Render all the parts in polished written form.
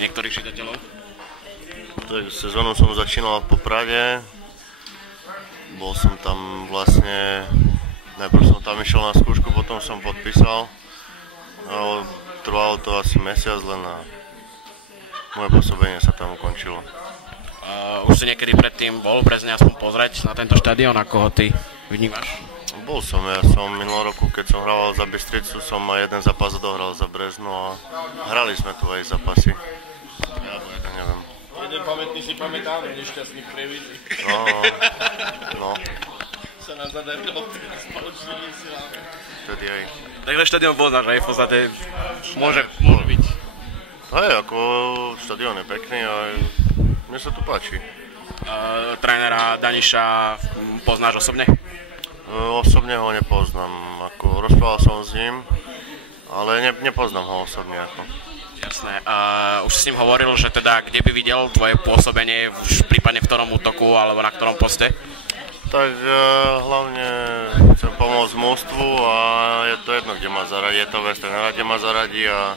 niektorých čitateľov? Tak sezónu som začínal v Poprade. Bol som tam vlastne, najprv som tam išiel na skúšku, potom som podpísal. No, trvalo to asi mesiac len a moje pôsobenie sa tam ukončilo. Už si niekedy predtým bol v Brezne aspoň pozrieť na tento štadión, ako ho ty vnímaš? Bol som, ja som minulý roku, keď som hrával za Bystricu, som aj jeden zápas odohral za Brezno a hrali sme tu aj zápasy. Ja neviem. Jeden pamätný si pamätám, nešťastný v Prievidzi. No. Sa nám zadarilo spoločnými silami. Vtedy aj. Takže štadión poznáš, aj v podstate môže byť. Hej, ako štadión je pekný a mne sa tu páči. Trénera Daniša poznáš osobne? Osobne ho nepoznám, ako rozprával som s ním, ale nepoznám ho osobne. Ako. Jasné. Už si s ním hovoril, že teda kde by videl tvoje pôsobenie, prípadne v ktorom útoku alebo na ktorom poste? Tak hlavne chcem pomôcť mužstvu a je to jedno, kde ma zaradí, je to bez trénera, kde ma zaradí a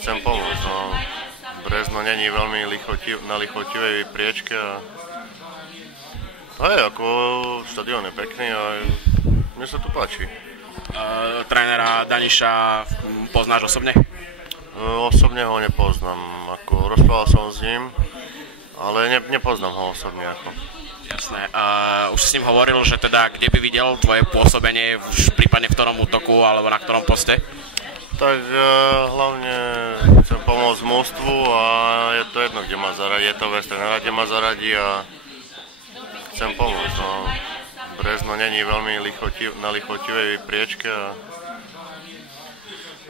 chcem pomôcť. No. Brezno není veľmi na lichotivej priečke a hej, ako štadión je pekný a mne sa tu páči. Trénera Daniša poznáš osobne? Osobne ho nepoznám, ako rozprával som s ním, ale nepoznám ho osobne. Ako. Jasné. Už si s ním hovoril, že teda kde by videl tvoje pôsobenie, prípadne v ktorom útoku alebo na ktorom poste? Tak hlavne chcem pomôcť mužstvu a je to jedno, kde ma zaradí, je to bez trénera, kde ma zaradí a chcem pomôcť. No. Brezno není veľmi na lichotivej priečke a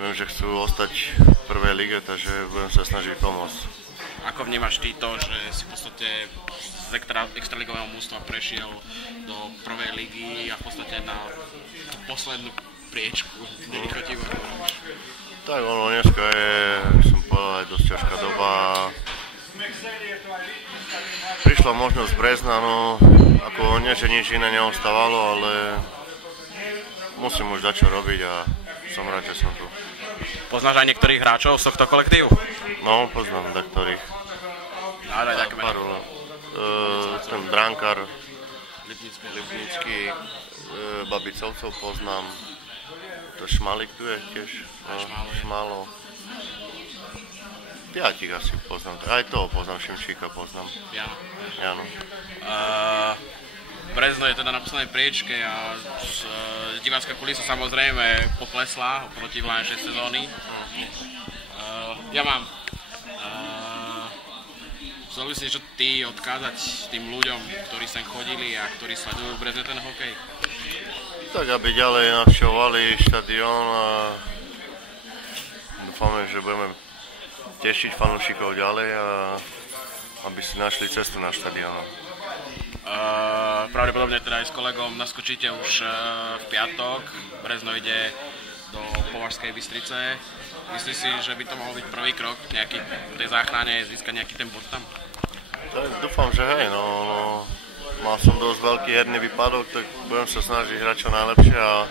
viem, že chcú ostať v prvej lige, takže budem sa snažiť pomôcť. Ako vnímaš ty to, že si v podstate z extraligového mužstva prešiel do prvej ligy a v podstate na poslednú priečku nelichotivú? Tak ono dneska je, som povedal, aj dosť ťažká doba. Prišla možnosť Brezna, no ako nie, že nič iné neostávalo, ale musím už dať čo robiť a som rád, že som tu. Poznáš aj niektorých hráčov z tohto kolektívu? No, poznám niektorých. Ten Brankár, Lipnický, Babicovcov poznám. To Šmalik tu je tiež, Šmálo. 5 asi poznám, aj toho poznám, Šimčíka poznám. Jano. Brezno je teda na poslednej priečke a divácka kulisa samozrejme poklesla oproti vlánejšej sezóny. Ja mám. Chcel by si niečo ty odkázať tým ľuďom, ktorí sem chodili a ktorí sledujú v Brezne ten hokej? Tak, aby ďalej navštevovali štadión a dúfame, že budeme tešiť fanúšikov ďalej a aby si našli cestu na štadión. Pravdepodobne teda aj s kolegom naskočíte už v piatok. Brezno ide do Považskej Bystrice. Myslíš si, že by to mohol byť prvý krok nejaký v tej záchrane, získať nejaký ten bod tam? Tak dúfam, že hej, no mal som dosť veľký herný výpadok, tak budem sa snažiť hrať čo najlepšie a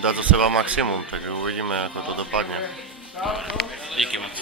dať zo seba maximum, takže uvidíme, ako to dopadne. Díky moc.